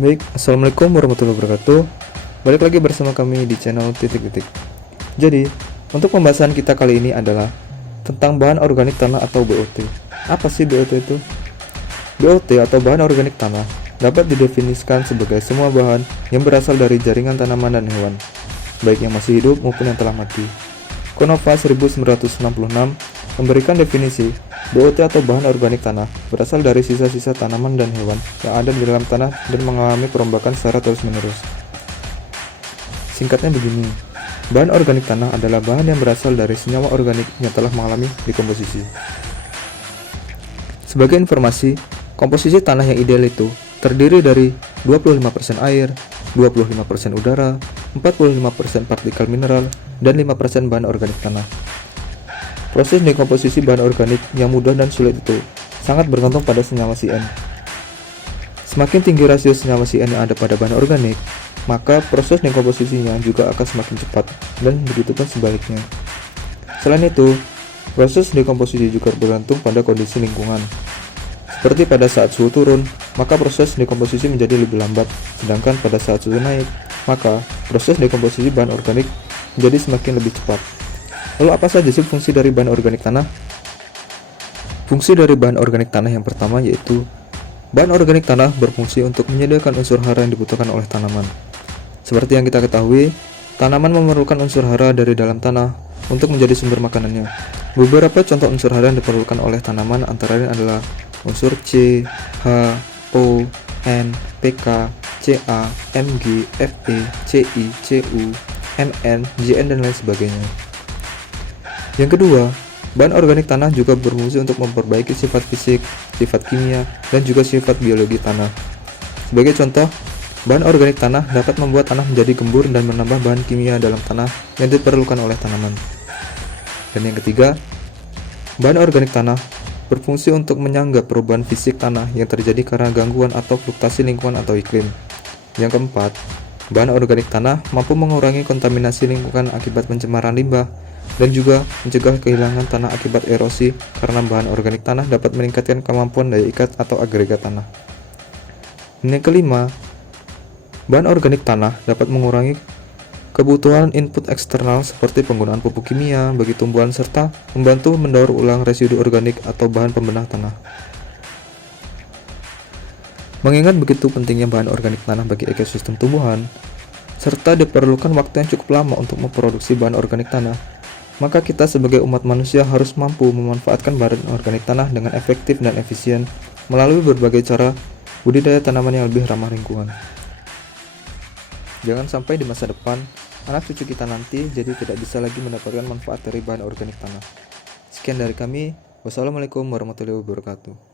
Baik, Assalamualaikum warahmatullahi wabarakatuh. Balik lagi bersama kami di channel Titik-Titik. Jadi, untuk pembahasan kita kali ini adalah tentang bahan organik tanah atau BOT. Apa sih BOT itu? BOT atau bahan organik tanah dapat didefinisikan sebagai semua bahan yang berasal dari jaringan tanaman dan hewan, baik yang masih hidup maupun yang telah mati. Konova 1966 memberikan definisi BOT atau bahan organik tanah berasal dari sisa-sisa tanaman dan hewan yang ada di dalam tanah dan mengalami perombakan secara terus-menerus. Singkatnya begini, bahan organik tanah adalah bahan yang berasal dari senyawa organik yang telah mengalami dekomposisi. Sebagai informasi, komposisi tanah yang ideal itu terdiri dari 25% air, 25% udara, 45% partikel mineral, dan 5% bahan organik tanah. Proses dekomposisi bahan organik yang mudah dan sulit itu sangat bergantung pada senyawa CN. Semakin tinggi rasio senyawa CN yang ada pada bahan organik, maka proses dekomposisinya juga akan semakin cepat, dan begitu pun sebaliknya. Selain itu, proses dekomposisi juga bergantung pada kondisi lingkungan. Seperti pada saat suhu turun, maka proses dekomposisi menjadi lebih lambat, sedangkan pada saat suhu naik, maka proses dekomposisi bahan organik menjadi semakin lebih cepat. Lalu apa saja sih fungsi dari bahan organik tanah? Fungsi dari bahan organik tanah yang pertama yaitu bahan organik tanah berfungsi untuk menyediakan unsur hara yang dibutuhkan oleh tanaman. Seperti yang kita ketahui, tanaman memerlukan unsur hara dari dalam tanah untuk menjadi sumber makanannya. Beberapa contoh unsur hara yang diperlukan oleh tanaman antara lain adalah unsur C, H, O, N, Pk, Ca, Mg, Fe, Ci, Cu, Mn, Jn, dan lain sebagainya. Yang kedua, bahan organik tanah juga berfungsi untuk memperbaiki sifat fisik, sifat kimia, dan juga sifat biologi tanah. Sebagai contoh, bahan organik tanah dapat membuat tanah menjadi gembur dan menambah bahan kimia dalam tanah yang diperlukan oleh tanaman. Dan yang ketiga, bahan organik tanah berfungsi untuk menyangga perubahan fisik tanah yang terjadi karena gangguan atau fluktuasi lingkungan atau iklim. Yang keempat, bahan organik tanah mampu mengurangi kontaminasi lingkungan akibat pencemaran limbah dan juga mencegah kehilangan tanah akibat erosi karena bahan organik tanah dapat meningkatkan kemampuan daya ikat atau agregat tanah. Dan yang kelima, bahan organik tanah dapat mengurangi kebutuhan input eksternal seperti penggunaan pupuk kimia bagi tumbuhan serta membantu mendaur ulang residu organik atau bahan pembenah tanah. Mengingat begitu pentingnya bahan organik tanah bagi ekosistem tumbuhan, serta diperlukan waktu yang cukup lama untuk memproduksi bahan organik tanah, maka kita sebagai umat manusia harus mampu memanfaatkan bahan organik tanah dengan efektif dan efisien melalui berbagai cara budidaya tanaman yang lebih ramah lingkungan. Jangan sampai di masa depan, anak cucu kita nanti jadi tidak bisa lagi mendapatkan manfaat dari bahan organik tanah. Sekian dari kami. Wassalamualaikum warahmatullahi wabarakatuh.